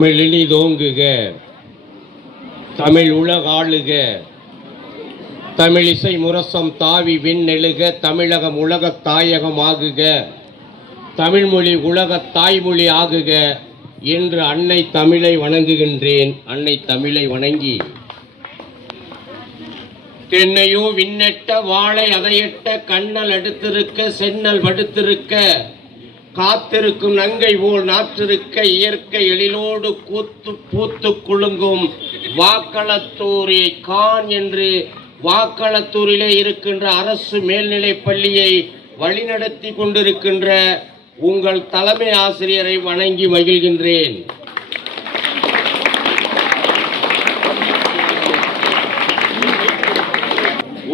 தமிழினிதோங்குக, தமிழ் உலகாளுக, தமிழிசை முரசம் தாவி விண்ணெழுக, தமிழகம் உலகத் தாயகம் ஆகுக, தமிழ்மொழி உலகத் தாய்மொழி ஆகுக என்று அன்னை தமிழை வணங்குகின்றேன். அன்னை தமிழை வணங்கி தென்னையோ விண்ணெட்ட வாழை அதையிட்ட கண்ணல் அடுத்திருக்க சென்னல் வடுத்திருக்க காத்திருக்கும் நங்கை போல் நாற்றிருக்க இயற்கை எழிலோடு கூத்து பூத்து குலுங்கும் வாக்களத்தூரை கான் என்று வாக்களத்தூரிலே இருக்கின்ற அரசு மேல்நிலைப் பள்ளியை வழிநடத்தி கொண்டிருக்கின்ற உங்கள் தலைமை ஆசிரியரை வணங்கி மகிழ்கின்றேன்.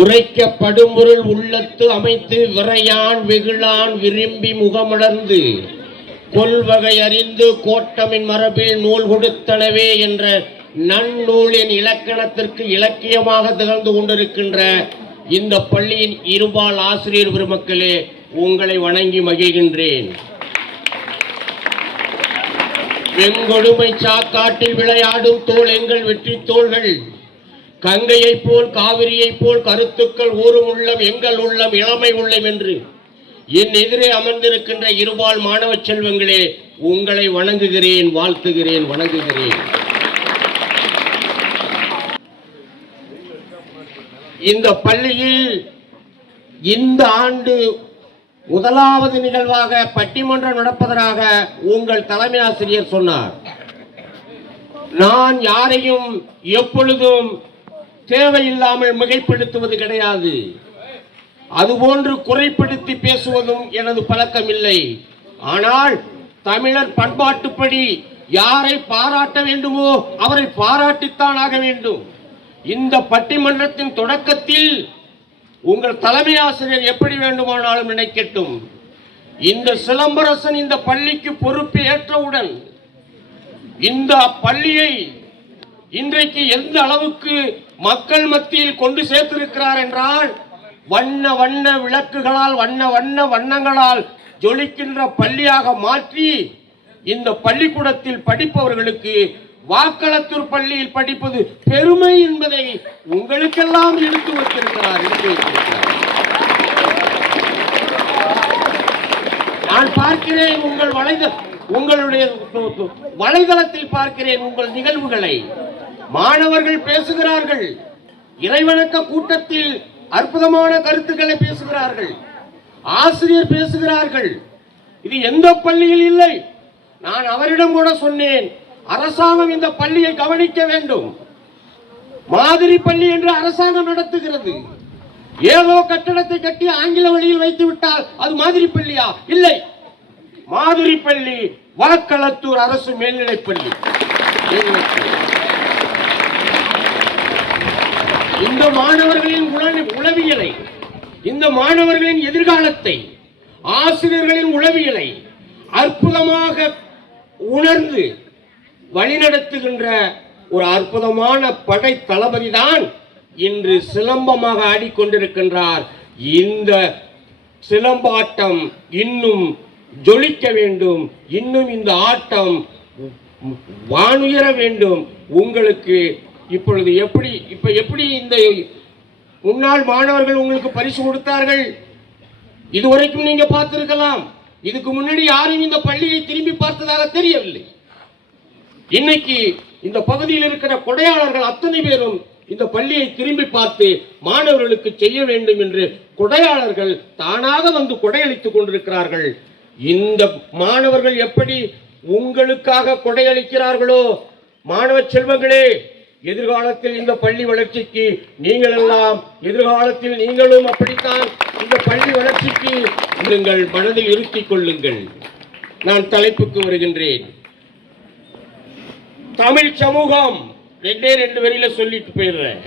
உரைக்கப்படும் பொருள் உள்ளத்து அமைத்து விரையான் வெகுளான் விரும்பி முகமலர்ந்து கொள்வகை அறிந்து கோட்டமின் மரபில் நூல் கொடுத்தனவே என்ற நன்னூலின் இலக்கணத்திற்கு இலக்கியமாக திகழ்ந்து கொண்டிருக்கின்ற இந்த பள்ளியின் இருபால் ஆசிரியர் பெருமக்களே, உங்களை வணங்கி மகிழ்கின்றேன். வெங்கொடுமை சாக்காட்டில் விளையாடும் தோல் எங்கள் வெற்றி தோள்கள், கங்கையை போல் காவிரியை போல் கருத்துக்கள் ஊரும் உள்ளம் எங்கள் உள்ளம் இளமை உள்ளம் என்று என் எதிரே அமர்ந்திருக்கின்ற இருபால் மாணவ செல்வங்களே, உங்களை வணங்குகிறேன், வாழ்த்துகிறேன், வணங்குகிறேன். இந்த பள்ளியில் இந்த ஆண்டு முதலாவது நிகழ்வாக பட்டிமன்றம் நடப்பதாக உங்கள் தலைமை ஆசிரியர் சொன்னார். நான் யாரையும் எப்பொழுதும் தேவையில்லாமல் மிகைப்படுத்துவது கிடையாது. அதுபோன்று குறைப்படுத்தி பேசுவதும் எனது பழக்கம் இல்லை. ஆனால் தமிழர் பண்பாட்டுப்படி யாரை பாராட்ட வேண்டுமோ அவரை பாராட்டித்தான் ஆக வேண்டும். இந்த பட்டிமன்றத்தின் தொடக்கத்தில் உங்கள் தலைமை ஆசிரியர் எப்படி வேண்டுமானாலும் நினைக்கட்டும். இந்த சிலம்பரசன் இந்த பள்ளிக்கு பொறுப்பு ஏற்றவுடன் இந்த பள்ளியை இன்றைக்கு எந்த அளவுக்கு மக்கள் மத்தியில் கொண்டு சேர்த்திருக்கிறார் என்றால், வண்ண வண்ண விளக்குகளால் வண்ண வண்ண வண்ணங்களால் ஜொலிக்கின்ற பள்ளியாக மாற்றி இந்த பள்ளிக்கூடத்தில் படிப்பவர்களுக்கு வாக்களத்தூர் பள்ளியில் படிப்பது பெருமை என்பதை உங்களுக்கெல்லாம் எடுத்து வைத்திருக்கிறார். நான் பார்க்கிறேன் உங்களுடைய வலைதளத்தில் பார்க்கிறேன் உங்கள் நிகழ்வுகளை. மாணவர்கள் பேசுகிறார்கள், இறைவணக்க கூட்டத்தில் அற்புதமான கருத்துக்களை பேசுகிறார்கள், ஆசிரியர் பேசுகிறார்கள். இது எந்த பள்ளியில் இல்லை. நான் அவரிடம் கூட சொன்னேன், அரசாங்கம் இந்த பள்ளியை கவனிக்க வேண்டும். மாதிரி பள்ளி என்று அரசாங்கம் நடத்துகிறது. ஏதோ கட்டடத்தை கட்டி ஆங்கில வழியில் வைத்து விட்டால் அது மாதிரி பள்ளியா? இல்லை, மாதிரி பள்ளி வாக்களத்தூர் அரசு மேல்நிலைப் பள்ளி. இந்த மாணவர்களின் உளவியலை, இந்த மாணவர்களின் எதிர்காலத்தை, ஆசிரியர்களின் உளவியலை அற்புதமாக உணர்ந்து வழிநடத்துகின்ற ஒரு அற்புதமான படை தளபதி தான் இன்று சிலம்பமாக ஆடிக்கொண்டிருக்கின்றார். இந்த சிலம்பாட்டம் இன்னும் ஜொலிக்க வேண்டும், இன்னும் இந்த ஆட்டம் வானுயர வேண்டும். உங்களுக்கு இப்பொழுது எப்படி இந்த முன்னாள் மாணவர்கள் உங்களுக்கு பரிசு கொடுத்தார்கள், இதுவரைக்கும் நீங்க பார்த்திருக்கலாம். இதுக்கு முன்னாடி யாரும் இந்த பள்ளியை திரும்பி பார்த்ததாக தெரியவில்லை. இன்னைக்கு இந்த பகுதியில் இருக்கிற கொடையாளர்கள் அத்தனை பேரும் இந்த பள்ளியை திரும்பி பார்த்து மாணவர்களுக்கு செய்ய வேண்டும் என்று கொடையாளர்கள் தானாக வந்து கொடையளித்துக் கொண்டிருக்கிறார்கள். இந்த மாணவர்கள் எப்படி உங்களுக்காக கொடையளிக்கிறார்களோ, மாணவ செல்வங்களே, எதிர்காலத்தில் இந்த பள்ளி வளர்ச்சிக்கு நீங்கள் எல்லாம் எதிர்காலத்தில் நீங்களும் அப்படித்தான் இந்த பள்ளி வளர்ச்சிக்கு நீங்கள் மனதில் இருத்திக் கொள்ளுங்கள். நான் தலைப்புக்கு வருகின்றேன். தமிழ் சமூகம் ரெண்டு வரியில சொல்லிட்டு போயிடுறேன்.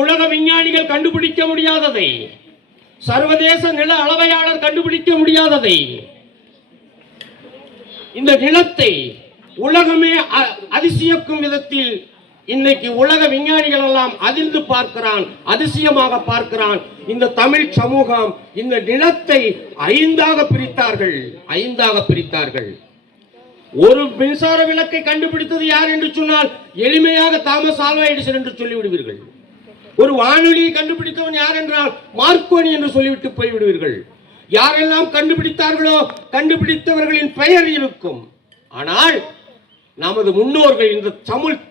உலக விஞ்ஞானிகள் கண்டுபிடிக்க முடியாததை, சர்வதேச நில அளவையாளர் கண்டுபிடிக்க முடியாததை, இந்த நிலத்தை உலகமே அதிசயிக்கும் விதத்தில் இன்னைக்கு உலக விஞ்ஞானிகள் எல்லாம் அதிர்ந்து பார்க்கிறான், அதிசயமாக பார்க்கிறான். இந்த தமிழ் சமூகம் இந்த நிலத்தை ஐந்தாக பிரித்தார்கள். ஒரு மின்சார விளக்கை கண்டுபிடித்தது யார் என்று சொன்னால் எளிமையாக தாமஸ் ஆல்வா எடிசன் என்று சொல்லிவிடுவீர்கள். ஒரு வானொலியை கண்டுபிடித்தவன் யார் என்றால் மார்க்கோனி என்று சொல்லிவிட்டு போய்விடுவீர்கள். யாரெல்லாம் கண்டுபிடித்தார்களோ கண்டுபிடித்தவர்களின் பெயர் இருக்கும். ஆனால் நமது முன்னோர்கள் இந்த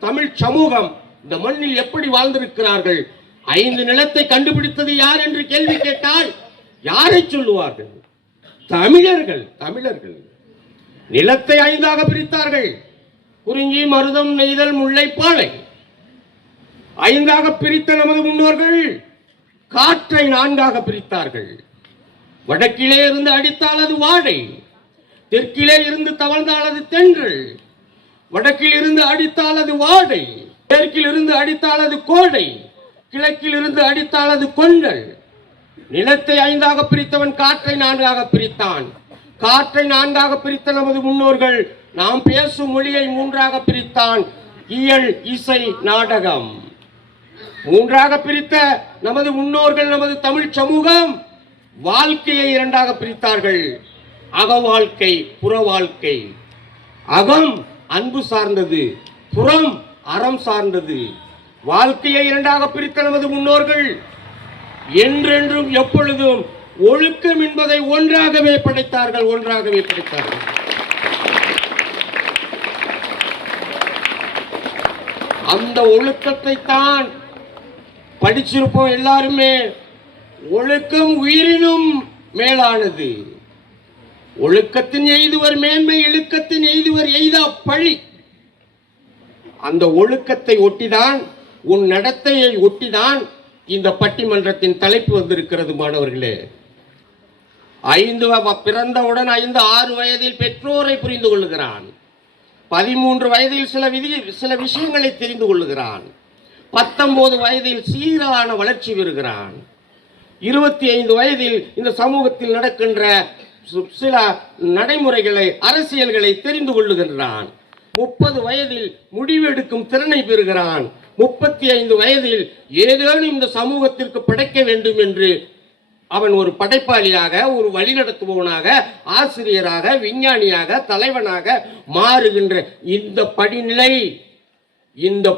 தமிழ் சமூகம் இந்த மண்ணில் எப்படி வாழ்ந்திருக்கிறார்கள்? 5 நிலத்தை கண்டுபிடித்தது யார் என்று கேள்வி கேட்டால் யாரை சொல்லுவார்கள்? தமிழர்கள். நிலத்தை 5ஆக பிரித்தார்கள். குறிஞ்சி, மருதம், நெய்தல், முல்லை, பாலை 5ஆக பிரித்த நமது முன்னோர்கள் காற்றை 4ஆக பிரித்தார்கள். வடக்கிலே இருந்து அடித்தால் அது வாடை, தெற்கிலே இருந்து தவழ்ந்தால் அது தென்றல், வடக்கில் இருந்து அடித்தால் அது வாடை, மேற்கில் இருந்து அடித்தால் அது கோடை, கிழக்கில் இருந்து அடித்தால் அது கொண்டல். நிலத்தை 5ஆக பிரித்தவன் காற்றை 4ஆக பிரித்தான். காற்றை 4ஆக பிரித்த நமது முன்னோர்கள் நாம் பேசும் மொழியை 3ஆக பிரித்தான். இயல், இசை, நாடகம் 3ஆக பிரித்த நமது முன்னோர்கள் நமது தமிழ் சமூகம் வாழ்க்கையை 2ஆக பிரித்தார்கள். அக வாழ்க்கை, புற வாழ்க்கை. அகம் அன்பு சார்ந்தது, புறம் அறம் சார்ந்தது. வாழ்க்கையை 2ஆக பிரித்த நமது முன்னோர்கள் என்றென்றும் எப்பொழுதும் ஒழுக்கம் என்பதை ஒன்றாகவே படைத்தார்கள். அந்த ஒழுக்கத்தை தான் படிச்சிருப்போம் எல்லாருமே. ஒழுக்கம் உயிரினும் மேலானது. ஒழுக்கத்தின் எய்துவர் மேன்மை, இழுக்கத்தின் எய்துவர் எய்தா பழி. அந்த ஒழுக்கத்தை ஒட்டிதான், உன் நடத்தையை ஒட்டிதான் இந்த பட்டிமன்றத்தின் தலைப்பு வந்திருக்கிறது. மாணவர்களே, பிறந்தவுடன் 5-6 வயதில் பெற்றோரை புரிந்து கொள்ளுகிறான். 13 வயதில் சில விஷயங்களை தெரிந்து கொள்ளுகிறான். 19 வயதில் சீரான வளர்ச்சி பெறுகிறான். 25 வயதில் இந்த சமூகத்தில் நடக்கின்ற சில நடைமுறைகளை, அரசியல்களை தெரிந்து கொள்ளுகின்றான். 30 வயதில் முடிவெடுக்கும் திறனை பெறுகிறான். 35 வயதில் ஏதேனும் இந்த சமூகத்திற்கு படைக்க வேண்டும் என்று அவன் ஒரு படைப்பாளியாக, ஒரு வழிநடத்துபவனாக, ஆசிரியராக, விஞ்ஞானியாக, தலைவனாக மாறுகின்ற இந்த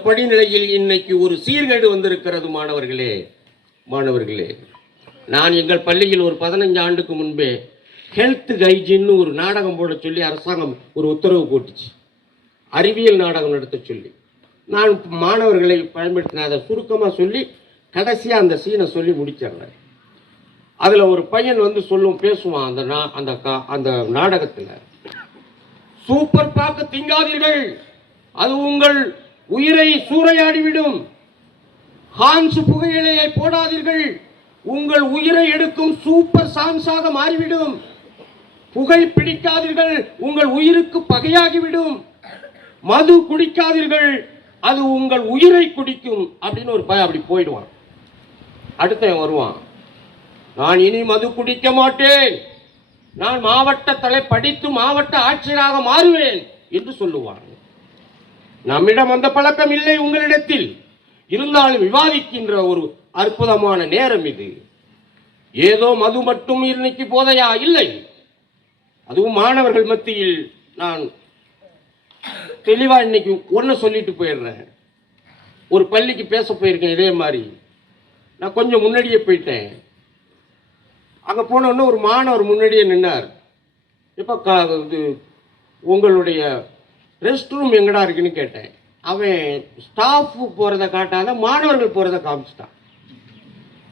படிநிலையில் இன்னைக்கு ஒரு சீர்கேடு வந்திருக்கிறது. மாணவர்களே, நான் எங்கள் பள்ளியில் ஒரு 15 ஆண்டுக்கு முன்பே ஹெல்த் ஹைஜின்னு ஒரு நாடகம் போட சொல்லி அரசாங்கம் ஒரு உத்தரவு போட்டுச்சு. அறிவியல் நாடகம் நடத்த சொல்லி நான் மாணவர்களை பயன்படுத்தின அதை சுருக்கமாக சொல்லி கடைசியாக அந்த சீனை சொல்லி முடிச்சிடுறேன். அதில் ஒரு பையன் வந்து பேசுவான் அந்த நாடகத்தில், சூப்பர் பாக்கு திங்காதீர்கள், அது உங்கள் உயிரை சூறையாடிவிடும். ஹான்ஸ் புகையிலையை போடாதீர்கள், உங்கள் உயிரை எடுக்கும் சூப்பர் சான்ஸாக மாறிவிடும். புகை பிடிக்காதீர்கள், உங்கள் உயிருக்கு பகையாகிவிடும். மது குடிக்காதீர்கள், அது உங்கள் உயிரை குடிக்கும் அப்படின்னு ஒரு பையன் அப்படி போயிடுவான். அடுத்த வருவான், நான் இனி மது குடிக்க மாட்டேன், நான் படித்து மாவட்ட ஆட்சியராக மாறுவேன் என்று சொல்லுவான். நம்மிடம் அந்த பழக்கம் இல்லை, உங்களிடத்தில் இருந்தாலும் விவாதிக்கின்ற ஒரு அற்புதமான நேரம் இது. ஏதோ மது மட்டும் இன்னைக்கு போதையா? இல்லை. அதுவும் மாணவர்கள் மத்தியில் நான் தெளிவா இன்னைக்கு ஒன்று சொல்லிட்டு போயிடுறேன். ஒரு பள்ளிக்கு பேச போயிருக்கேன், இதே மாதிரி நான் கொஞ்சம் முன்னாடியே போயிட்டேன். அங்கே போனோன்னு ஒரு மாணவர் முன்னாடியே நின்னார். இப்போ உங்களுடைய ரெஸ்ட் ரூம் எங்கடா இருக்குன்னு கேட்டேன். அவன் ஸ்டாஃப் போகிறத காட்டாத மாணவர்கள் போகிறத காமிச்சிட்டான்.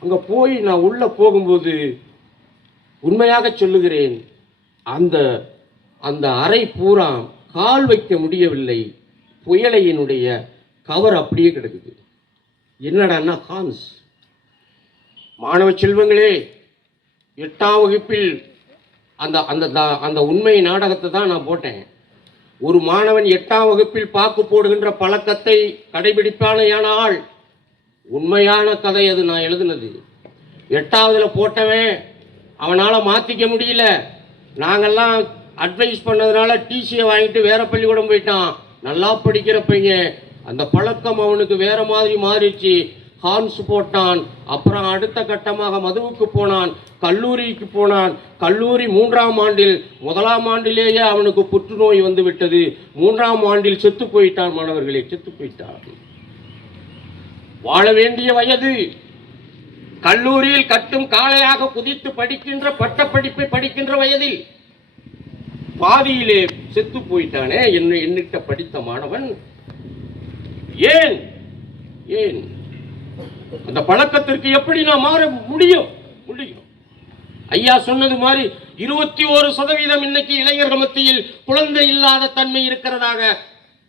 அங்கே போய் நான் உள்ளே போகும்போது உண்மையாக சொல்லுகிறேன், அந்த அறை பூரா கால் வைக்க முடியவில்லை. புயலையினுடைய கவர் அப்படியே கிடக்குது. என்னடான்னா ஹான்ஸ். மாணவ செல்வங்களே, 8ஆம் வகுப்பில் அந்த உண்மை நாடகத்தை தான் நான் போட்டேன். ஒரு மாணவன் 8ஆம் வகுப்பில் பாக்கு போடுகின்ற பழக்கத்தை கடைபிடிப்பானால் உண்மையான கதை அது. நான் எழுதுனது 8ஆவதுல போட்டவன் அவனால் மாற்றிக்க முடியல. நாங்கள்லாம் அட்வைஸ் பண்ணதுனால டிசியை வாங்கிட்டு வேற பள்ளிக்கூடம் போயிட்டான். நல்லா படிக்கிற பையன், அந்த பழக்கம் அவனுக்கு வேற மாதிரி மாறிச்சு. ஹார்ன்ஸ் போட்டான். அப்புறம் அடுத்த கட்டமாக மதுவுக்கு போனான், கல்லூரிக்கு போனான். கல்லூரி 3ஆம் ஆண்டில் 1ஆம் ஆண்டிலேயே அவனுக்கு புற்றுநோய் வந்து விட்டது. 3ஆம் ஆண்டில் செத்து போயிட்டான். மாணவர்களே, செத்து போயிட்டான். வாழ வேண்டிய வயது. கல்லூரியில் கட்டும் காளையாக குதித்து படிக்கின்ற பட்டப்படிப்பை படிக்கின்ற வயதில் பாதியிலே செத்து போயிட்டானே என்னிட்ட படித்த மாணவன். ஏன் ஏன் அந்த பழக்கத்திற்கு எப்படி நான் மாற முடியும்? ஐயா சொன்னது மாதிரி 21% இன்னைக்கு இளைஞர்கள் மத்தியில் குழந்தை இல்லாத தன்மை இருக்கிறதாக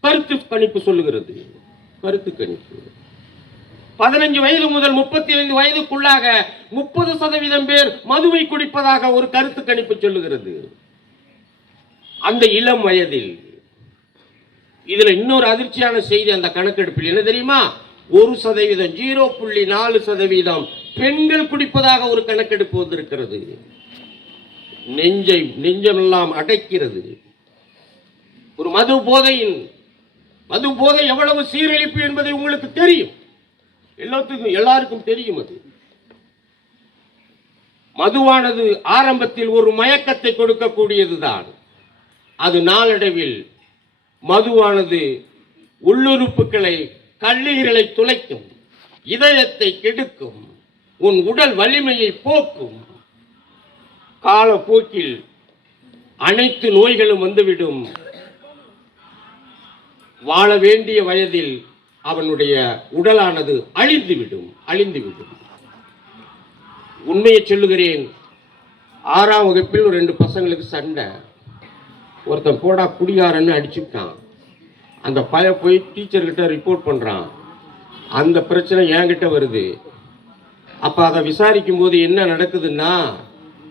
கருத்து கணிப்பு சொல்லுகிறது. கருத்து கணிப்பு 15 வயது முதல் 35 வயதுக்குள்ளாக 30% பேர் மதுவை குடிப்பதாக ஒரு கருத்து கணிப்பு சொல்லுகிறது. அந்த இளம் வயதில். இதுல இன்னொரு அதிர்ச்சியான செய்தி அந்த கணக்கெடுப்பில் என்ன தெரியுமா? 1% 0.4% பெண்கள் குடிப்பதாக ஒரு கணக்கெடுப்பு வந்திருக்கிறது. நெஞ்சமெல்லாம் அடைக்கிறது. ஒரு மது போதை எவ்வளவு சீரழிப்பு என்பதை உங்களுக்கு தெரியும். எல்லாருக்கும் தெரியும். அது மதுவானது ஆரம்பத்தில் ஒரு மயக்கத்தை கொடுக்கக்கூடியதுதான். அது நாளடைவில் மதுவானது உள்ளுறுப்புகளை, கல்லீரலை துளைக்கும், இதயத்தை கெடுக்கும், உன் உடல் வலிமையை போக்கும். காலப்போக்கில் அனைத்து நோய்களும் வந்துவிடும். வாழ வேண்டிய வயதில் அவனுடைய உடலானது அழிந்துவிடும். உண்மையை சொல்லுகிறேன். 6ஆம் வகுப்பில் 2 பசங்களுக்கு சண்டை. ஒருத்தன் போடா குடிகாரன்னு அடிச்சுட்டான். அந்த பையன் போய் டீச்சர்கிட்ட ரிப்போர்ட் பண்றான். அந்த பிரச்சனை என்கிட்ட வருது. அப்ப அதை விசாரிக்கும் போது என்ன நடக்குதுன்னா,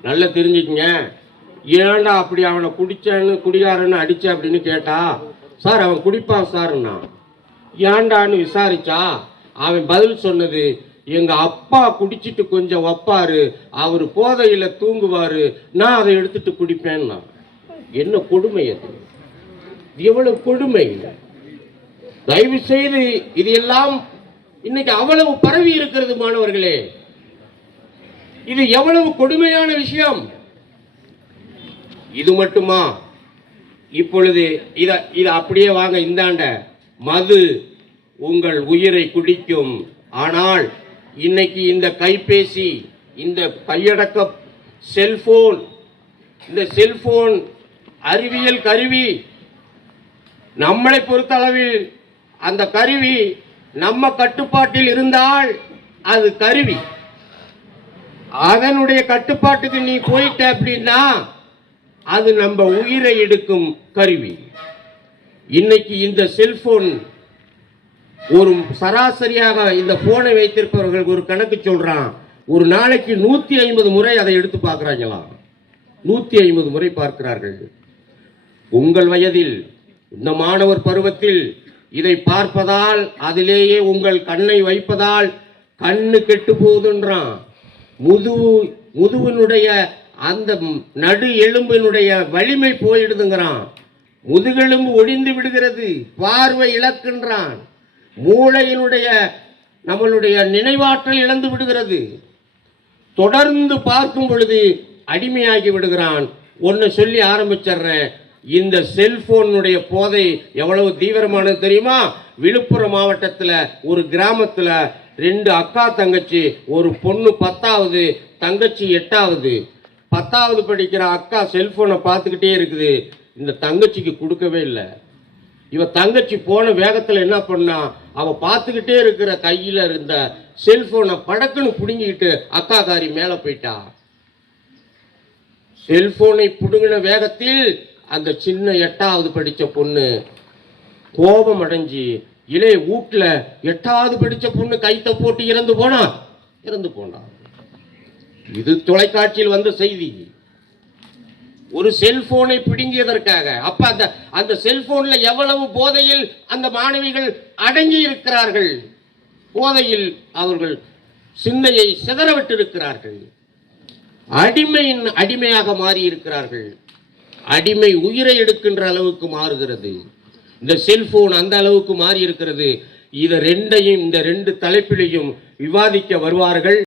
நல்லா தெரிஞ்சுக்கங்க, ஏன்டா அப்படி அவனை குடிகாரன்னு அடிச்ச அப்படின்னு கேட்டா, சார் அவன் குடிப்பான் சார்னா. ஏண்டான்னு விசாரிச்சா அவன் பதில் சொன்னது, எங்க அப்பா குடிச்சிட்டு கொஞ்சம் வைப்பாரு, அவர் போதையில தூங்குவாரு, நான் அதை எடுத்துட்டு குடிப்பேன்னா. என்ன கொடுமை அது! எவ்வளவு கொடுமை! தயவு செய்து இது எல்லாம் இன்னைக்கு அவ்வளவு பரவி இருக்கிறது மாணவர்களே. இது எவ்வளவு கொடுமையான விஷயம்! இது மட்டுமா? இப்பொழுது இத அப்படியே வாங்க. இந்தாண்ட மது உங்கள் உயிரை குடிக்கும். ஆனால் இன்னைக்கு இந்த கைபேசி, இந்த கையடக்க செல்போன், இந்த செல்போன் அறிவியல் கருவி, நம்மளை பொறுத்தளவில் அந்த கருவி நம்ம கட்டுப்பாட்டில் இருந்தால் அது கருவி. அதனுடைய கட்டுப்பாட்டுக்கு நீ போயிட்ட அப்படின்னா அது நம்ம உயிரை எடுக்கும் கருவி. இன்னைக்கு இந்த செல்போன், ஒரு சராசரியாக இந்த போனை வைத்திருப்பவர்கள் ஒரு கணக்கு சொல்றான், ஒரு நாளைக்கு 150 முறை அதை எடுத்து பார்க்கிறாங்களாம். 150 முறை பார்க்கிறார்கள். உங்கள் வயதில், இந்த மாணவர் பருவத்தில் இதை பார்ப்பதால், அதிலேயே உங்கள் கண்ணை வைப்பதால் கண்ணு கெட்டு போகுதுன்றான். முதுவினுடைய அந்த நடு எலும்பினுடைய வலிமை போயிடுதுங்கிறான். முதுகெலும்பு ஒடிந்து விடுகிறது, பார்வை இழக்கின்றான், மூளையினுடைய நம்மளுடைய நினைவாற்றல் இழந்து விடுகிறது. தொடர்ந்து பார்க்கும் பொழுது அடிமையாகி விடுகிறான். ஒன்னு சொல்லி ஆரம்பிச்சிடுறேன். இந்த செல்போனுடைய போதை எவ்வளவு தீவிரமானது தெரியுமா? விழுப்புரம் மாவட்டத்தில் ஒரு கிராமத்தில் 2 அக்கா தங்கச்சி, ஒரு பொண்ணு 10வது, தங்கச்சி 8வது. 10வது படிக்கிற அக்கா செல்போனை பார்த்துக்கிட்டே இருக்குது. இந்த தங்கச்சிக்கு கொடுக்கவே இல்லை. இவ தங்கச்சி போன வேகத்தில் என்ன பண்ணா, அவ பார்த்துக்கிட்டே இருக்கிற கையில் இருந்த செல்போனை படக்குன்னு புடுங்கிக்கிட்டு அக்கா காரி மேலே போயிட்டா. செல்போனை புடுங்கின வேகத்தில் அந்த சின்ன 8வது படித்த பொண்ணு கோபம் அடைஞ்சி இளைய வீட்டுல 8வது படித்த பொண்ணு கைத்த போட்டு இறந்து போனா. இது தொலைக்காட்சியில் வந்த செய்தி. ஒரு செல்போனை பிடுங்கியதற்காக. அப்ப அந்த செல்போன்ல எவ்வளவு போதையில் அந்த மாணவிகள் அடங்கி இருக்கிறார்கள். போதையில் அவர்கள் சிந்தையை சிதறவிட்டு இருக்கிறார்கள். அடிமையாக மாறி இருக்கிறார்கள். அடிமை உயிரை எடுக்கின்ற அளவுக்கு மாறுகிறது. இந்த செல்போன் அந்த அளவுக்கு மாறி இருக்கிறது. இதை ரெண்டையும் இந்த ரெண்டு தலைப்பிலையும் விவாதிக்க வருவார்கள்.